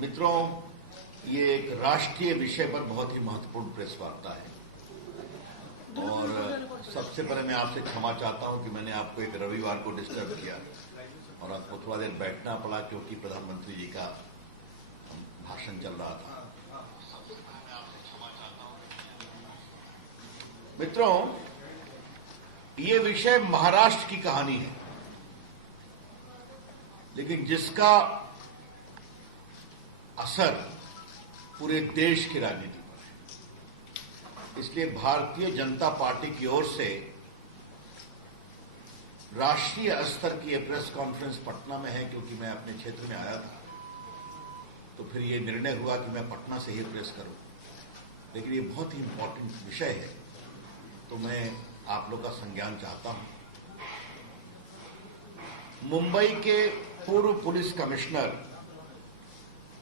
मित्रों, ये एक राष्ट्रीय विषय पर बहुत ही महत्वपूर्ण प्रेस वार्ता है और सबसे पहले मैं आपसे क्षमा चाहता हूं कि मैंने आपको एक रविवार को डिस्टर्ब किया और आपको थोड़ा देर बैठना पड़ा क्योंकि प्रधानमंत्री जी का भाषण चल रहा था। मित्रों, ये विषय महाराष्ट्र की कहानी है, लेकिन जिसका असर पूरे देश की राजनीति पर है। इसलिए भारतीय जनता पार्टी की ओर से राष्ट्रीय स्तर की यह प्रेस कॉन्फ्रेंस पटना में है, क्योंकि मैं अपने क्षेत्र में आया था तो फिर यह निर्णय हुआ कि मैं पटना से ही प्रेस करूं। लेकिन ये बहुत ही इंपॉर्टेंट विषय है तो मैं आप लोग का संज्ञान चाहता हूं। मुंबई के पूर्व पुलिस कमिश्नर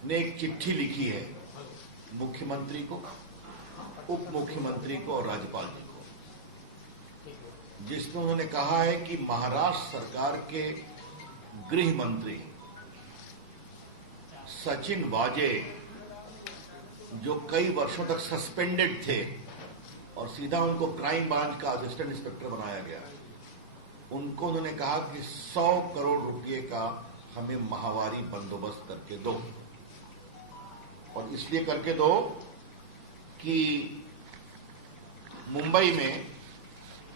ने एक चिट्ठी लिखी है मुख्यमंत्री को, उप मुख्यमंत्री को और राज्यपाल जी को, जिसमें उन्होंने कहा है कि महाराष्ट्र सरकार के गृह मंत्री सचिन वाजे, जो कई वर्षों तक सस्पेंडेड थे और सीधा उनको क्राइम ब्रांच का असिस्टेंट इंस्पेक्टर बनाया गया, उनको उन्होंने कहा कि 100 करोड़ रुपए का हमें माहवारी बंदोबस्त करके दो। और इसलिए करके दो कि मुंबई में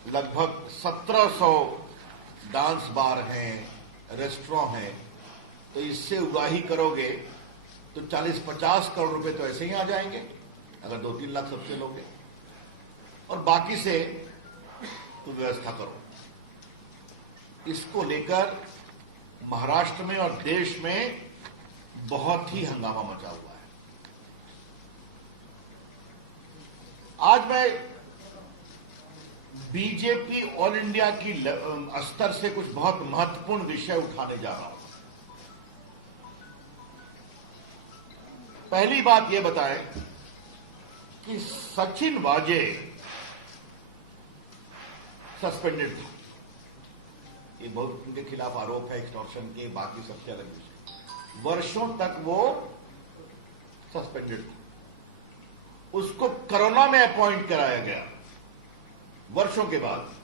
लगभग 1700 डांस बार हैं, रेस्टोरेंट हैं, तो इससे उगाही करोगे तो 40-50 करोड़ रुपए तो ऐसे ही आ जाएंगे अगर 2-3 लाख सबसे लोगे, और बाकी से तो व्यवस्था करो। इसको लेकर महाराष्ट्र में और देश में बहुत ही हंगामा मचा हुआ है। आज मैं बीजेपी ऑल इंडिया की स्तर से कुछ बहुत महत्वपूर्ण विषय उठाने जा रहा हूं। पहली बात यह बताएं कि सचिन वाजे सस्पेंडेड था। ये बहुत उनके खिलाफ आरोप है एक्सटॉर्शन के, बाकी सबसे अलग विषय। वर्षों तक वो सस्पेंडेड था। उसको कोरोना में अपॉइंट कराया गया वर्षों के बाद,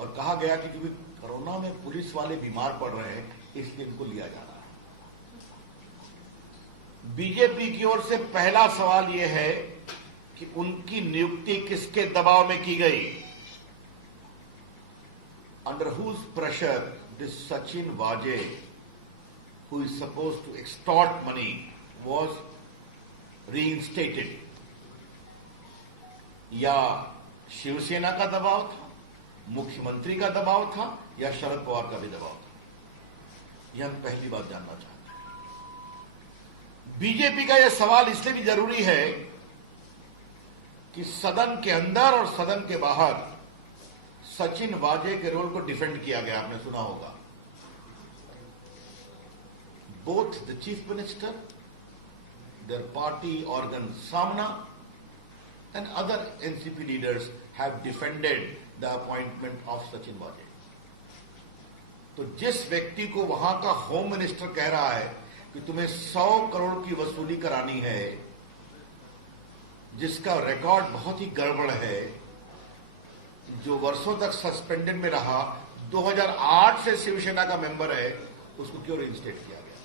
और कहा गया कि क्योंकि कोरोना में पुलिस वाले बीमार पड़ रहे हैं इसलिए इनको लिया जा रहा है। बीजेपी की ओर से पहला सवाल यह है कि उनकी नियुक्ति किसके दबाव में की गई? Under whose pressure this Sachin Vaje, who is supposed to extort money, was reinstated? या शिवसेना का दबाव था, मुख्यमंत्री का दबाव था, या शरद पवार का भी दबाव था? यह हम पहली बात जानना चाहते हैं। बीजेपी का यह सवाल इसलिए भी जरूरी है कि सदन के अंदर और सदन के बाहर सचिन वाजे के रोल को डिफेंड किया गया। आपने सुना होगा, both the chief minister, their party organ Saamana and other NCP leaders have defended the appointment of Sachin Waze. तो जिस व्यक्ति को वहां का होम मिनिस्टर कह रहा है कि तुम्हें 100 करोड़ की वसूली करानी है, जिसका रिकॉर्ड बहुत ही गड़बड़ है, जो वर्षों तक सस्पेंडेड में रहा, 2008 से शिवसेना का मेंबर है, उसको क्यों रिइंस्टेट किया गया?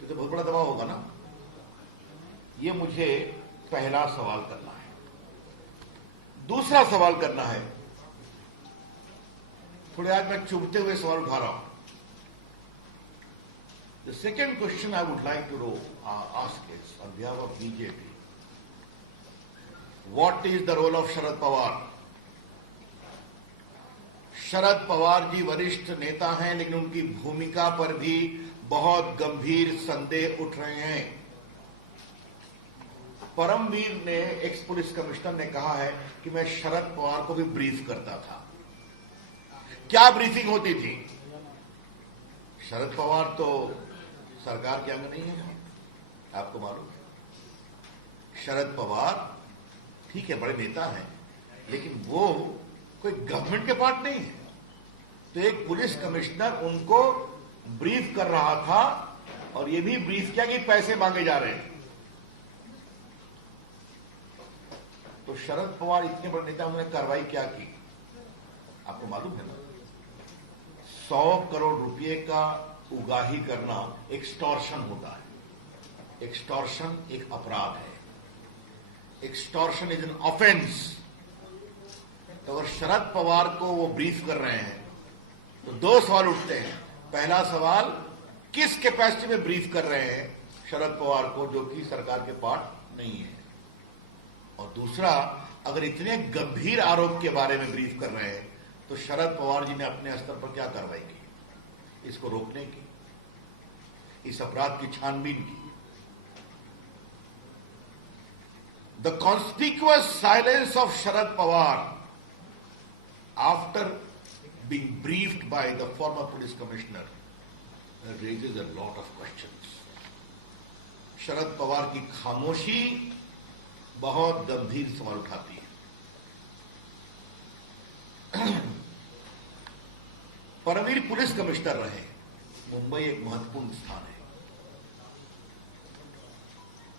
तो बहुत बड़ा दबाव होगा ना। ये मुझे पहला सवाल करना है। दूसरा सवाल करना है, थोड़े आज मैं चुभते हुए सवाल उठा रहा हूं। The second question I would like to ask is on behalf of BJP, what is the role of Sharad Pawar? Sharad Pawar ji वरिष्ठ नेता हैं, लेकिन उनकी भूमिका पर भी बहुत गंभीर संदेह उठ रहे हैं। परमवीर ने, एक्स पुलिस कमिश्नर ने कहा है कि मैं शरद पवार को भी ब्रीफ करता था। क्या ब्रीफिंग होती थी? शरद पवार तो सरकार के अंग नहीं है, आपको मालूम है। शरद पवार ठीक है, बड़े नेता हैं, लेकिन वो कोई गवर्नमेंट के पार्ट नहीं है। तो एक पुलिस कमिश्नर उनको ब्रीफ कर रहा था और यह भी ब्रीफ किया कि पैसे मांगे जा रहे हैं। तो शरद पवार इतने बड़े नेता, उन्होंने कार्रवाई क्या की आपको मालूम है ना? 100 करोड़ रुपए का उगाही करना एक्सटॉर्शन होता है। एक्सटॉर्शन एक अपराध है। Extortion is an offence. तो अगर शरद पवार को वो ब्रीफ कर रहे हैं तो दो सवाल उठते हैं। पहला सवाल, किस कैपेसिटी में ब्रीफ कर रहे हैं शरद पवार को, जो कि सरकार के पार्ट नहीं है? और दूसरा, अगर इतने गंभीर आरोप के बारे में ब्रीफ कर रहे हैं तो शरद पवार जी ने अपने स्तर पर क्या कार्रवाई की इसको रोकने की, इस अपराध की छानबीन की? The conspicuous silence of Sharad Pawar after being briefed by the former police commissioner raises a lot of questions. Sharad Pawar की खामोशी बहुत गंभीर सवाल उठाती है। परमवीर पुलिस कमिश्नर रहे। मुंबई एक महत्वपूर्ण स्थान है।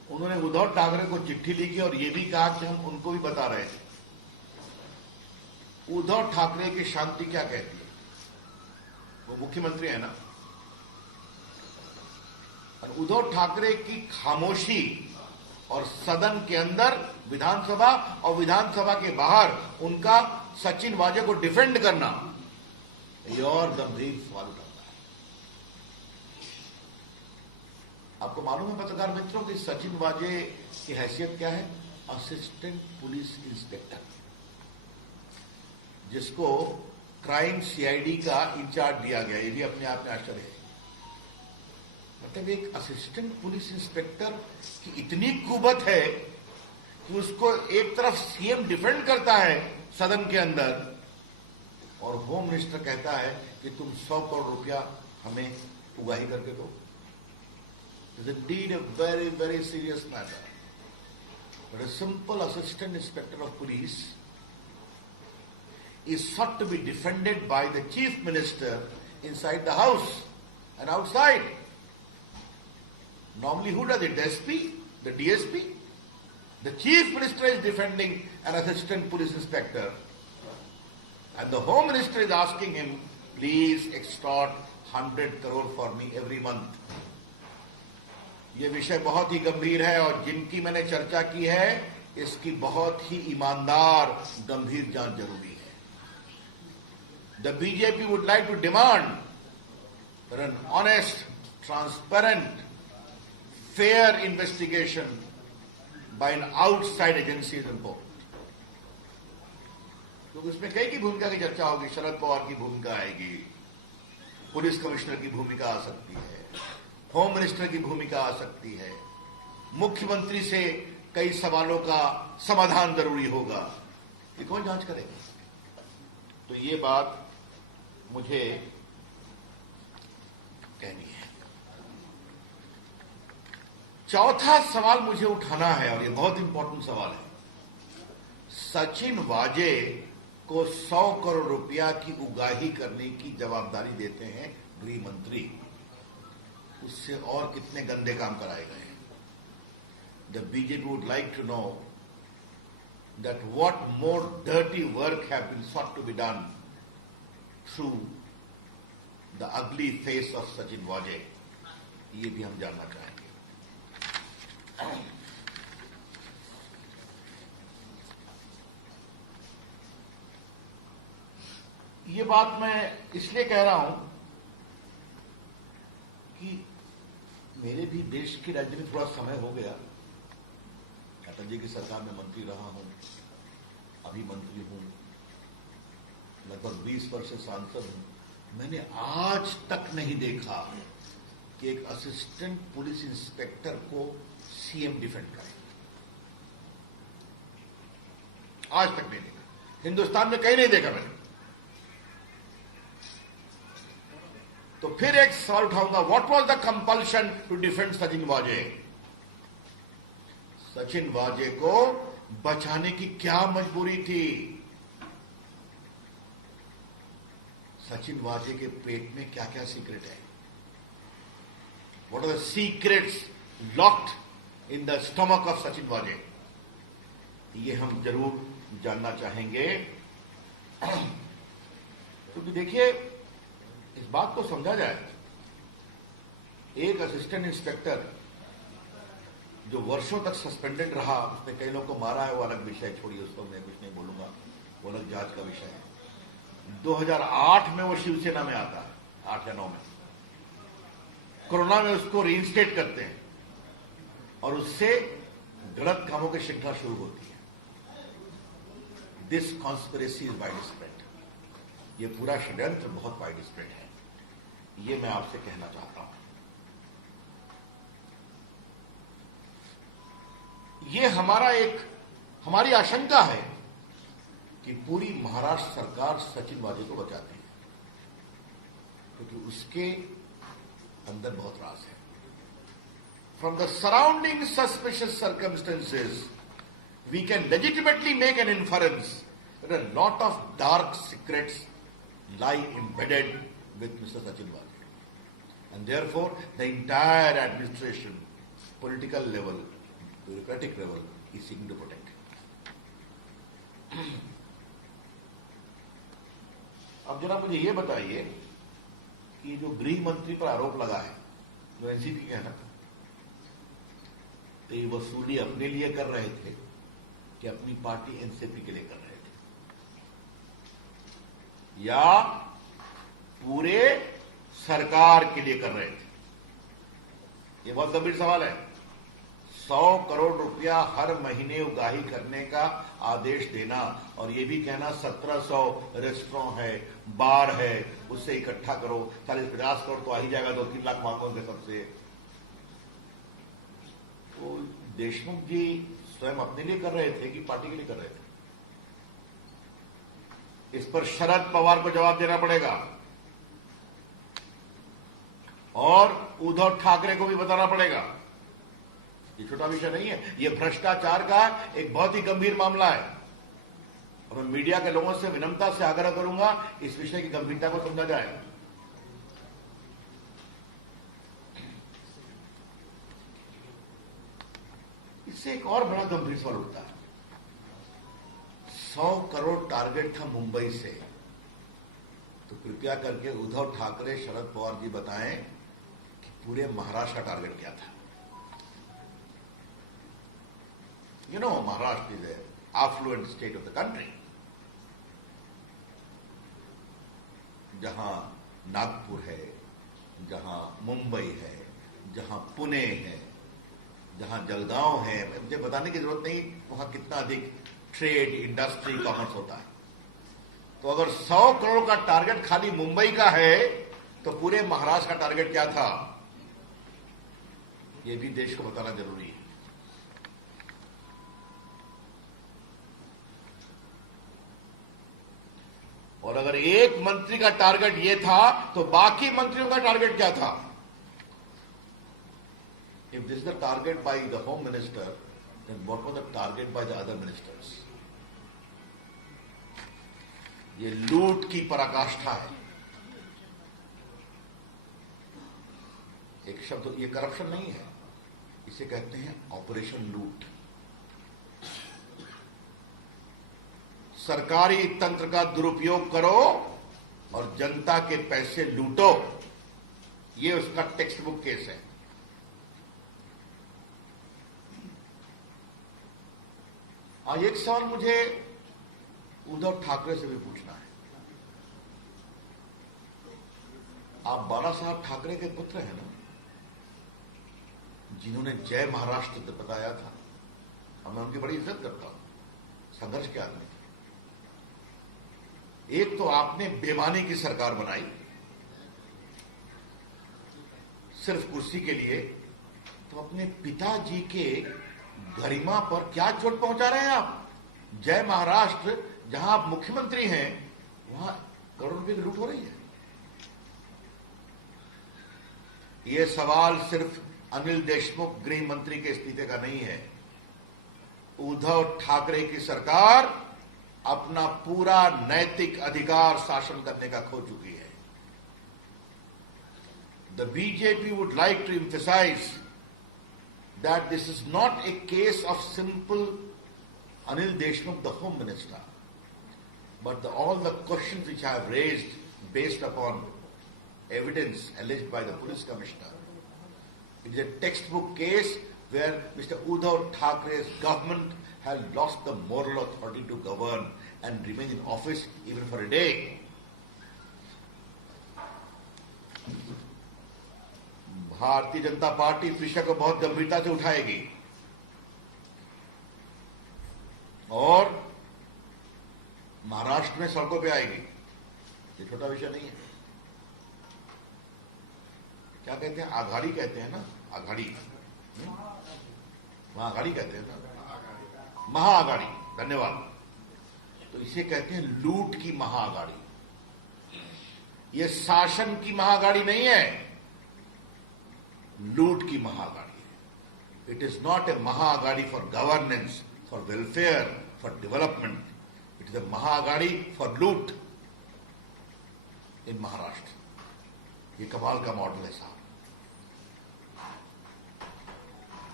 उन्होंने उद्धव ठाकरे को चिट्ठी लिखी और यह भी कहा कि हम उनको भी बता रहे थे। उद्धव ठाकरे की शांति क्या कहती है? वो मुख्यमंत्री है ना। और उद्धव ठाकरे की खामोशी और सदन के अंदर विधानसभा और विधानसभा के बाहर उनका सचिन वाजे को डिफेंड करना, ये और गंभीर सवाल उठाता है। आपको मालूम है पत्रकार मित्रों कि सचिन वाजे की हैसियत क्या है? असिस्टेंट पुलिस इंस्पेक्टर, जिसको क्राइम सीआईडी का इंचार्ज दिया गया। ये भी अपने आप में आश्चर्य है। मतलब एक असिस्टेंट पुलिस इंस्पेक्टर की इतनी कुबत है कि उसको एक तरफ सीएम डिफेंड करता है सदन के अंदर और होम मिनिस्टर कहता है कि तुम 100 करोड़ रुपया हमें उगाही करके दो। It's indeed a very very serious matter. But a simple assistant inspector of police is sought to be defended by the chief minister inside the house and outside. Normally who does it? The SP? The DSP? The chief minister is defending an assistant police inspector and the home minister is asking him, please extort 100 crore for me every month. ये विषय बहुत ही गंभीर है और जिनकी मैंने चर्चा की है इसकी बहुत ही ईमानदार गंभीर जांच जरूरी है। The BJP would like to demand for an honest, transparent, fair investigation by an outside agency is important. तो इसमें कई की भूमिका की चर्चा होगी। शरद पवार की भूमिका आएगी, पुलिस कमिश्नर की भूमिका आ सकती है, होम मिनिस्टर की भूमिका आ सकती है, मुख्यमंत्री से कई सवालों का समाधान जरूरी होगा। ये कौन जांच करेगा? तो ये बात मुझे कहनी है। चौथा सवाल मुझे उठाना है और ये बहुत इंपॉर्टेंट सवाल है। सचिन वाजे को 100 करोड़ रुपया की उगाही करने की जवाबदारी देते हैं गृह मंत्री। उससे और कितने गंदे काम कराए गए हैं? The BJP would like to know that what more dirty work have been sought to be done through the ugly face of Sachin Waje, ये भी हम जानना चाहेंगे। ये बात मैं इसलिए कह रहा हूं कि मेरे भी देश की राजनीति में थोड़ा समय हो गया। अटल जी की सरकार में मंत्री रहा हूं, अभी मंत्री हूं, लगभग 20 वर्ष से सांसद हूं। मैंने आज तक नहीं देखा कि एक असिस्टेंट पुलिस इंस्पेक्टर को सीएम डिफेंड करे। आज तक नहीं देखा, हिंदुस्तान में कहीं नहीं देखा मैंने। तो फिर एक सवाल उठाऊंगा, what was the compulsion to defend Sachin Waze? Sachin वाजे को बचाने की क्या मजबूरी थी? सचिन वाजे के पेट में क्या क्या सीक्रेट है? What are the secrets locked in the stomach of Sachin Waje? ये हम जरूर जानना चाहेंगे। क्योंकि देखिए, इस बात को समझा जाए, एक असिस्टेंट इंस्पेक्टर जो वर्षों तक सस्पेंडेड रहा, उसने कई लोगों को मारा है, वो अलग विषय, छोड़िए, उसको मैं कुछ नहीं बोलूंगा, वो अलग जांच का विषय है। 2008 में वो शिवसेना में आता है, 8 या 9 में। कोरोना में उसको रीइंस्टेट करते हैं और उससे गलत कामों की श्रृंखला शुरू होती है। This conspiracy is wide spread. ये पूरा षड्यंत्र बहुत वाइड स्प्रेड है, ये मैं आपसे कहना चाहता हूं। ये हमारी आशंका है कि पूरी महाराष्ट्र सरकार सचिन वाजे को बचाती है, क्योंकि उसके अंदर बहुत राज है। From the surrounding suspicious circumstances, we can legitimately make an inference that a lot of dark secrets lie embedded with Mr. Sachin Waje. And therefore, the entire administration, political level, bureaucratic level, is seeking to protect him. अब जरा मुझे ये बताइए कि जो गृह मंत्री पर आरोप लगा है, जो एनसीपी के है ना, तो ये वसूली अपने लिए कर रहे थे कि अपनी पार्टी एनसीपी के लिए कर रहे थे, या पूरे सरकार के लिए कर रहे थे? ये बहुत गंभीर सवाल है। 100 करोड़ रुपया हर महीने उगाही करने का आदेश देना और ये भी कहना 1700 रेस्टोरेंट है, बार है, उससे इकट्ठा करो, 40-50 करोड़ तो आ ही जाएगा, 2-3 लाख मांगोगे सबसे। तो देशमुख जी स्वयं अपने लिए कर रहे थे कि पार्टी के लिए कर रहे थे? इस पर शरद पवार को जवाब देना पड़ेगा और उद्धव ठाकरे को भी बताना पड़ेगा। ये छोटा विषय नहीं है, ये भ्रष्टाचार का एक बहुत ही गंभीर मामला है और मैं मीडिया के लोगों से विनम्रता से आग्रह करूंगा इस विषय की गंभीरता को समझा जाए। इससे एक और बड़ा गंभीर सवाल उठता है। 100 करोड़ टारगेट था मुंबई से, तो कृपया करके उद्धव ठाकरे, शरद पवार जी बताएं कि पूरे महाराष्ट्र का टारगेट क्या था? You know, Maharashtra is an affluent state of the country, जहां नागपुर है, जहां मुंबई है, जहां पुणे है, जहां जलगांव है, मुझे बताने की जरूरत नहीं वहां कितना अधिक ट्रेड, इंडस्ट्री, कॉमर्स होता है। तो अगर 100 करोड़ का टारगेट खाली मुंबई का है, तो पूरे महाराष्ट्र का टारगेट क्या था? यह भी देश को बताना जरूरी है। और अगर एक मंत्री का टारगेट यह था, तो बाकी मंत्रियों का टारगेट क्या था? If this is the target by the Home Minister, then what was the target by the other ministers? ये लूट की पराकाष्ठा है। एक शब्द, ये करप्शन नहीं है, इसे कहते हैं ऑपरेशन लूट। सरकारी तंत्र का दुरुपयोग करो और जनता के पैसे लूटो, ये उसका टेक्स्ट बुक केस है। आज एक सवाल मुझे उद्धव ठाकरे से भी पूछना है। आप बाला साहब ठाकरे के पुत्र हैं ना, जिन्होंने जय महाराष्ट्र बताया था, और मैं उनकी बड़ी इज्जत करता हूं, संघर्ष के आदमी। एक तो आपने बेईमानी की सरकार बनाई सिर्फ कुर्सी के लिए, तो अपने पिताजी के गरिमा पर क्या चोट पहुंचा रहे हैं आप? जय महाराष्ट्र, जहां आप मुख्यमंत्री हैं, वहां करोड़ रुपए की लूट हो रही है। यह सवाल सिर्फ अनिल देशमुख गृह मंत्री के इस्तीफे का नहीं है। उद्धव ठाकरे की सरकार अपना पूरा नैतिक अधिकार शासन करने का खो चुकी है। the BJP would like to emphasize that this is not a case of simple Anil Deshmukh, the Home Minister, but all the questions which I have raised based upon evidence alleged by the Police Commissioner. It is a textbook case where Mr. Uddhav Thackeray's government has lost the moral authority to govern and remain in office even for a day. Bharatiya Janata party इस विषय को बहुत गंभीरता से उठाएगी और महाराष्ट्र में सड़कों पे आएगी। ये छोटा विषय नहीं है। क्या कहते हैं? आघाड़ी कहते हैं ना, आघाड़ी, महाआघाड़ी कहते हैं ना, महाआघाड़ी, धन्यवाद। तो इसे कहते हैं लूट की महाआघाड़ी। ये शासन की महाआघाड़ी नहीं है, लूट की महाआघाड़ी है। It is not a Maha Aghadi for governance, for welfare, for development. It is a Maha Aghadi for लूट इन महाराष्ट्र। ये कमाल का मॉडल है साहब।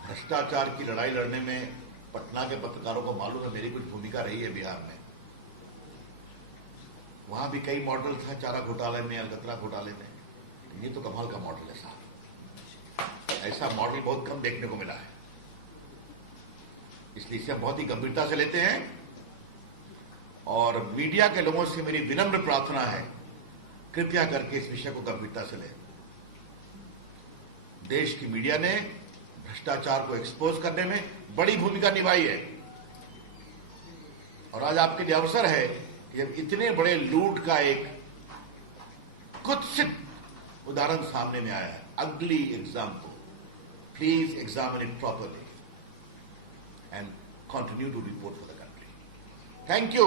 भ्रष्टाचार की लड़ाई लड़ने में पटना के पत्रकारों को मालूम है मेरी कुछ भूमिका रही है बिहार में। वहां भी कई मॉडल था, चारा घोटाले में, अलकतरा घोटाले में। ये तो कमाल का मॉडल है साहब। ऐसा मॉडल बहुत कम देखने को मिला है, इसलिए इसे हम बहुत ही गंभीरता से लेते हैं। और मीडिया के लोगों से मेरी विनम्र प्रार्थना है, कृपया करके इस विषय को गंभीरता से लें। देश की मीडिया ने भ्रष्टाचार को एक्सपोज करने में बड़ी भूमिका निभाई है और आज आपके लिए अवसर है कि जब इतने बड़े लूट का एक कुत्सित उदाहरण सामने में आया है, अगली example, please examine it properly and continue to report for the country. Thank you.